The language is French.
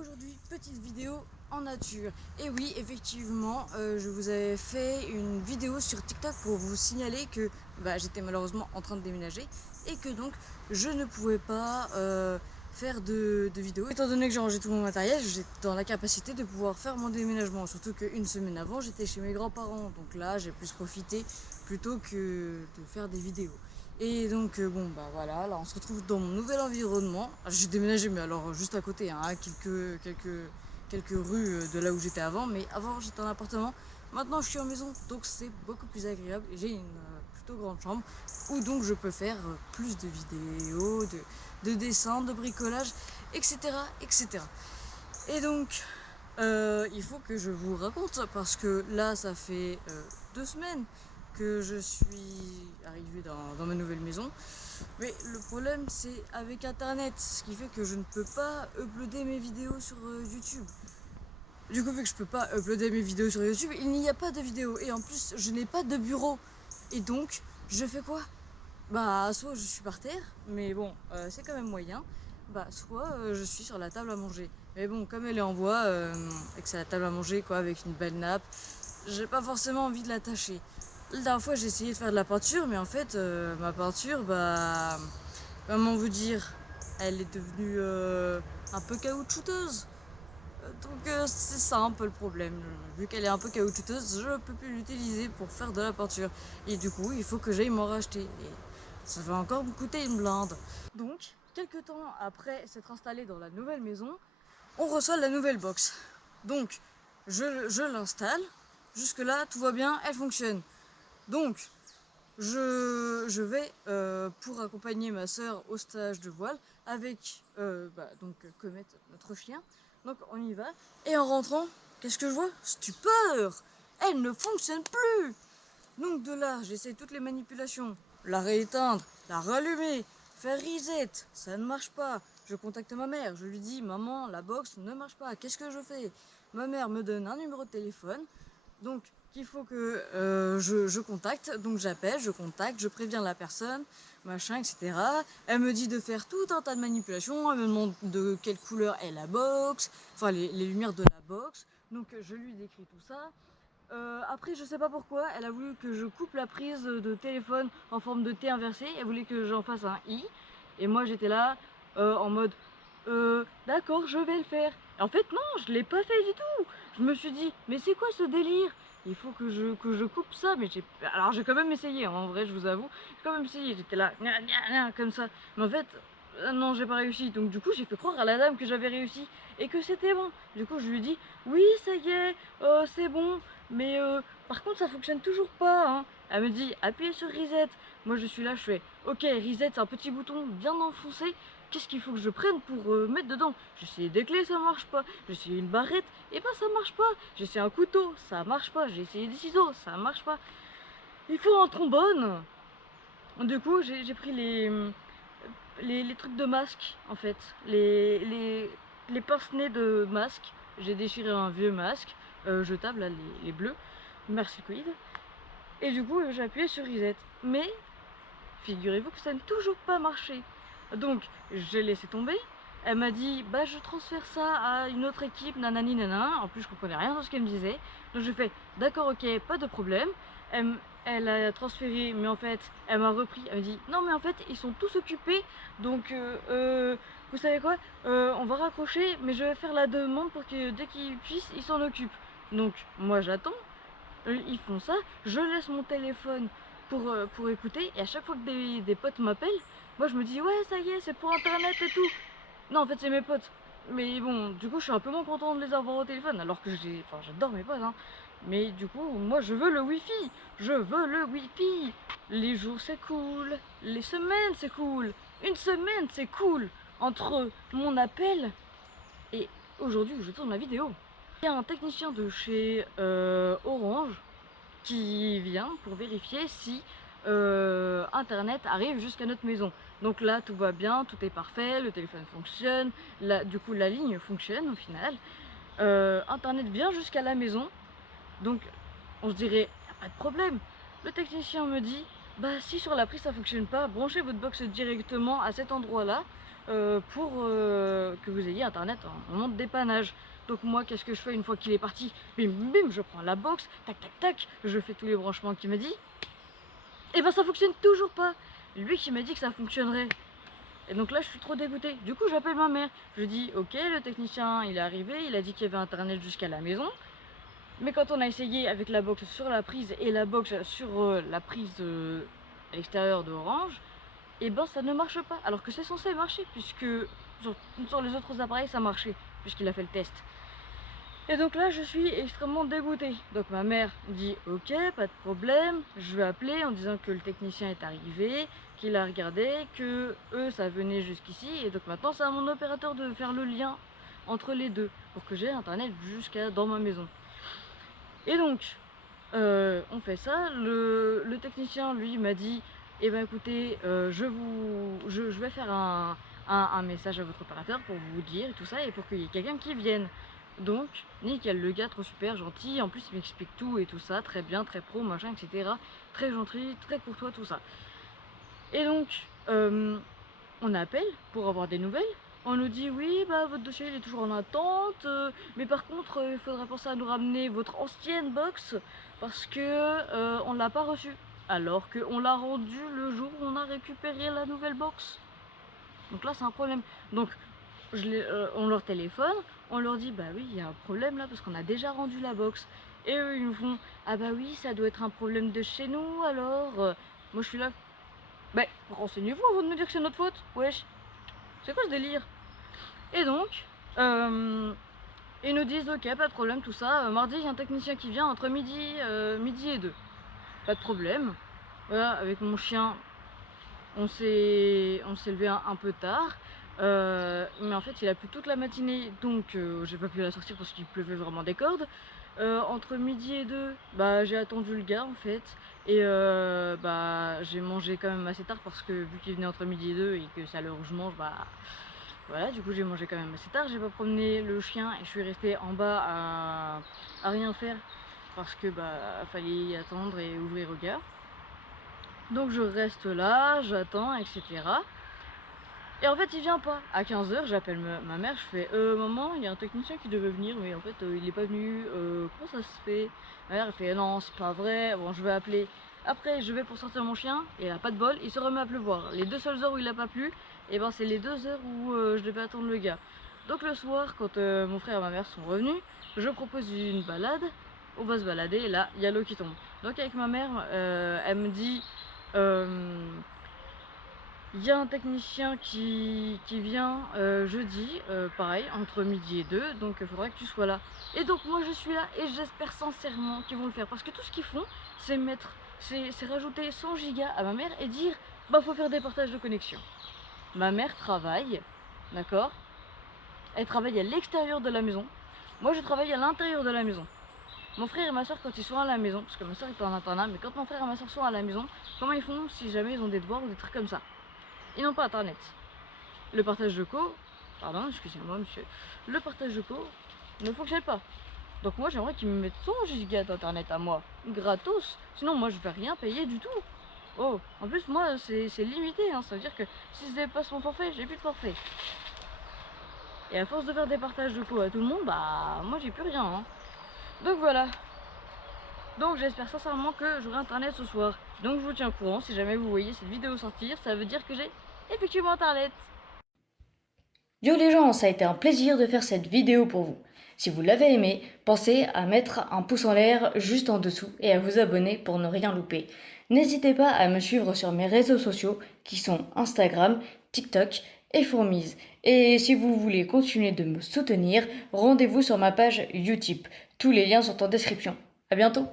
aujourd'hui, petite vidéo en nature. Et oui, effectivement, je vous avais fait une vidéo sur TikTok pour vous signaler que j'étais malheureusement en train de déménager et que donc je ne pouvais pas faire de vidéo. Étant donné que j'ai rangé tout mon matériel, j'étais dans la capacité de pouvoir faire mon déménagement. Surtout qu'une semaine avant, j'étais chez mes grands-parents. Donc là, j'ai pu profiter plutôt que de faire des vidéos. Et donc voilà, là on se retrouve dans mon nouvel environnement. J'ai déménagé mais alors juste à côté, hein, quelques rues de là où j'étais avant. Mais avant j'étais en appartement, maintenant je suis en maison, donc c'est beaucoup plus agréable. J'ai une plutôt grande chambre où donc je peux faire plus de vidéos, de dessins, de bricolage, etc. etc. Et donc il faut que je vous raconte ça parce que là ça fait 2 semaines que je suis arrivée dans ma nouvelle maison. Mais le problème c'est avec internet, ce qui fait que je ne peux pas uploader mes vidéos sur YouTube. Du coup vu que je peux pas uploader mes vidéos sur YouTube, il n'y a pas de vidéos. Et en plus je n'ai pas de bureau. Et donc je fais quoi? Soit je suis par terre, mais bon c'est quand même moyen. Soit je suis sur la table à manger. Mais bon, comme elle est en bois et que c'est la table à manger quoi, avec une belle nappe, j'ai pas forcément envie de l'attacher. La dernière fois j'ai essayé de faire de la peinture, mais en fait ma peinture, comment vous dire, elle est devenue un peu caoutchouteuse. Donc c'est ça un peu le problème. Vu qu'elle est un peu caoutchouteuse, je peux plus l'utiliser pour faire de la peinture. Et du coup, il faut que j'aille m'en racheter. Et ça va encore me coûter une blinde. Donc, quelques temps après s'être installé dans la nouvelle maison, on reçoit la nouvelle box. Donc, je l'installe. Jusque là, tout va bien, elle fonctionne. Donc, je vais pour accompagner ma soeur au stage de voile avec Comet, notre chien. Donc on y va. Et en rentrant, qu'est-ce que je vois? Stupeur! Elle ne fonctionne plus! Donc de là, j'essaie toutes les manipulations. La rééteindre, la rallumer, faire reset, ça ne marche pas. Je contacte ma mère, je lui dis maman, la box ne marche pas, qu'est-ce que je fais? Ma mère me donne un numéro de téléphone, donc qu'il faut que je contacte. Donc j'appelle, je contacte, je préviens la personne, machin, etc. Elle me dit de faire tout un tas de manipulations, elle me demande de quelle couleur est la box, enfin les lumières de la box. Donc je lui décris tout ça. Après, je sais pas pourquoi, elle a voulu que je coupe la prise de téléphone en forme de T inversé. Elle voulait que j'en fasse un I. Et moi, j'étais là en mode d'accord, je vais le faire. Et en fait, non, je l'ai pas fait du tout. Je me suis dit, mais c'est quoi ce délire? Il faut que je coupe ça. Mais alors j'ai quand même essayé, hein, en vrai, je vous avoue. J'ai quand même essayé. J'étais là, comme ça. Mais en fait, non, j'ai pas réussi. Donc du coup, j'ai fait croire à la dame que j'avais réussi et que c'était bon. Du coup, je lui ai dit, oui, ça y est, c'est bon. Mais par contre ça fonctionne toujours pas hein. Elle me dit appuyez sur reset. Moi je suis là, je fais ok reset, c'est un petit bouton bien enfoncé. Qu'est-ce qu'il faut que je prenne pour mettre dedans? J'ai essayé des clés, ça marche pas. J'ai essayé une barrette, et ça marche pas. J'ai essayé un couteau, ça marche pas. J'ai essayé des ciseaux, ça marche pas. Il faut un trombone. Du coup j'ai pris les trucs de masque en fait. Les pince-nez de masque. J'ai déchiré un vieux masque jetable, là, les bleus. Merci Covid. Et du coup j'ai appuyé sur reset. Mais figurez-vous que ça n'a toujours pas marché. Donc j'ai laissé tomber. Elle m'a dit bah je transfère ça à une autre équipe, nanani nanana. En plus je comprenais rien dans ce qu'elle me disait. Donc je fais d'accord ok pas de problème. Elle a transféré mais en fait elle m'a repris. Elle m'a dit non mais en fait ils sont tous occupés. Donc vous savez quoi, on va raccrocher mais je vais faire la demande pour que dès qu'ils puissent ils s'en occupent. Donc moi j'attends. Ils font ça, je laisse mon téléphone pour écouter, et à chaque fois que des potes m'appellent, moi je me dis ouais ça y est c'est pour internet et tout. Non en fait c'est mes potes. Mais bon du coup je suis un peu moins content de les avoir au téléphone alors que j'adore mes potes hein. Mais du coup moi je veux le wifi. Je veux le wifi. Les jours c'est cool, les semaines c'est cool, une semaine c'est cool entre mon appel et aujourd'hui où je tourne la vidéo. Il y a un technicien de chez Orange qui vient pour vérifier si internet arrive jusqu'à notre maison. Donc là tout va bien, tout est parfait, le téléphone fonctionne, du coup la ligne fonctionne au final. Internet vient jusqu'à la maison, donc on se dirait y a pas de problème. Le technicien me dit bah si sur la prise ça fonctionne pas, branchez votre box directement à cet endroit là. pour que vous ayez internet en moment de dépannage. Donc moi, qu'est-ce que je fais une fois qu'il est parti? Bim bim, je prends la box, tac tac tac, je fais tous les branchements qu'il m'a dit. Et ben ça fonctionne toujours pas. Lui qui m'a dit que ça fonctionnerait. Et donc là je suis trop dégoûtée. Du coup j'appelle ma mère. Je dis ok, le technicien il est arrivé, il a dit qu'il y avait internet jusqu'à la maison. Mais quand on a essayé avec la box sur la prise et la box sur la prise à l'extérieur de Orange, et ben ça ne marche pas. Alors que c'est censé marcher puisque sur les autres appareils ça marchait puisqu'il a fait le test. Et donc là je suis extrêmement dégoûtée. Donc ma mère dit ok, pas de problème, je vais appeler en disant que le technicien est arrivé, qu'il a regardé, que eux ça venait jusqu'ici, et donc maintenant c'est à mon opérateur de faire le lien entre les deux pour que j'ai internet jusqu'à dans ma maison. Et donc on fait ça, le technicien lui m'a dit eh ben écoutez je vais faire un message à votre opérateur pour vous dire tout ça et pour qu'il y ait quelqu'un qui vienne. Donc nickel, le gars trop super gentil, en plus il m'explique tout et tout ça, très bien, très pro, machin, etc. Très gentil, très courtois, tout ça. Et donc on appelle pour avoir des nouvelles. On nous dit oui, bah votre dossier il est toujours en attente, mais par contre il faudra penser à nous ramener votre ancienne box parce que on l'a pas reçue. Alors qu'on l'a rendue le jour où on a récupéré la nouvelle box. Donc là c'est un problème. Donc on leur téléphone, on leur dit bah oui il y a un problème là parce qu'on a déjà rendu la box. Et eux ils nous font ah bah oui ça doit être un problème de chez nous alors. Moi je suis là. Bah renseignez-vous avant de me dire que c'est notre faute, wesh. C'est quoi ce délire? Et donc, ils nous disent ok, pas de problème, tout ça. Mardi, il y a un technicien qui vient entre midi et 2. Pas de problème. Voilà, avec mon chien, on s'est levé un peu tard. Mais en fait, il a plu toute la matinée, donc j'ai pas pu la sortir parce qu'il pleuvait vraiment des cordes. Entre midi et 2, bah, j'ai attendu le gars en fait. Et bah, j'ai mangé quand même assez tard parce que vu qu'il venait entre midi et 2 et que c'est à l'heure où je mange, bah voilà, du coup j'ai mangé quand même assez tard. J'ai pas promené le chien et je suis restée en bas à rien faire parce que bah fallait attendre et ouvrir le gars. Donc je reste là, j'attends, etc. Et en fait il vient pas. À 15h j'appelle ma mère, je fais maman il y a un technicien qui devait venir mais en fait il est pas venu, comment ça se fait? Ma mère elle fait non c'est pas vrai, bon je vais appeler. Après je vais pour sortir mon chien et il a pas de bol, il se remet à pleuvoir. Les 2 seules heures où il a pas plu, et ben c'est les 2 heures où je devais attendre le gars. Donc le soir quand mon frère et ma mère sont revenus, je propose une balade, on va se balader et là il y a l'eau qui tombe. Donc avec ma mère elle me dit il y a un technicien qui vient jeudi, pareil, entre midi et 2, donc il faudra que tu sois là. Et donc moi je suis là et j'espère sincèrement qu'ils vont le faire. Parce que tout ce qu'ils font, c'est rajouter 100 gigas à ma mère et dire bah faut faire des partages de connexion. Ma mère travaille, d'accord? Elle travaille à l'extérieur de la maison. Moi je travaille à l'intérieur de la maison. Mon frère et ma soeur quand ils sont à la maison, parce que ma soeur est en internat, mais quand mon frère et ma soeur sont à la maison, comment ils font si jamais ils ont des devoirs ou des trucs comme ça? Ils n'ont pas internet. Le partage de co, pardon, excusez-moi monsieur, le partage de co ne fonctionne pas. Donc moi j'aimerais qu'ils me mettent 100 gigas d'internet à moi, gratos, sinon moi je vais rien payer du tout. Oh, en plus moi c'est limité, hein. Ça veut dire que si je dépasse mon forfait, j'ai plus de forfait. Et à force de faire des partages de co à tout le monde, bah moi j'ai plus rien, hein. Donc voilà. Donc j'espère sincèrement que j'aurai internet ce soir. Donc je vous tiens au courant, si jamais vous voyez cette vidéo sortir, ça veut dire que j'ai effectivement internet. Yo les gens, ça a été un plaisir de faire cette vidéo pour vous. Si vous l'avez aimé, pensez à mettre un pouce en l'air juste en dessous et à vous abonner pour ne rien louper. N'hésitez pas à me suivre sur mes réseaux sociaux qui sont Instagram, TikTok et Fourmise. Et si vous voulez continuer de me soutenir, rendez-vous sur ma page Utip. Tous les liens sont en description. À bientôt!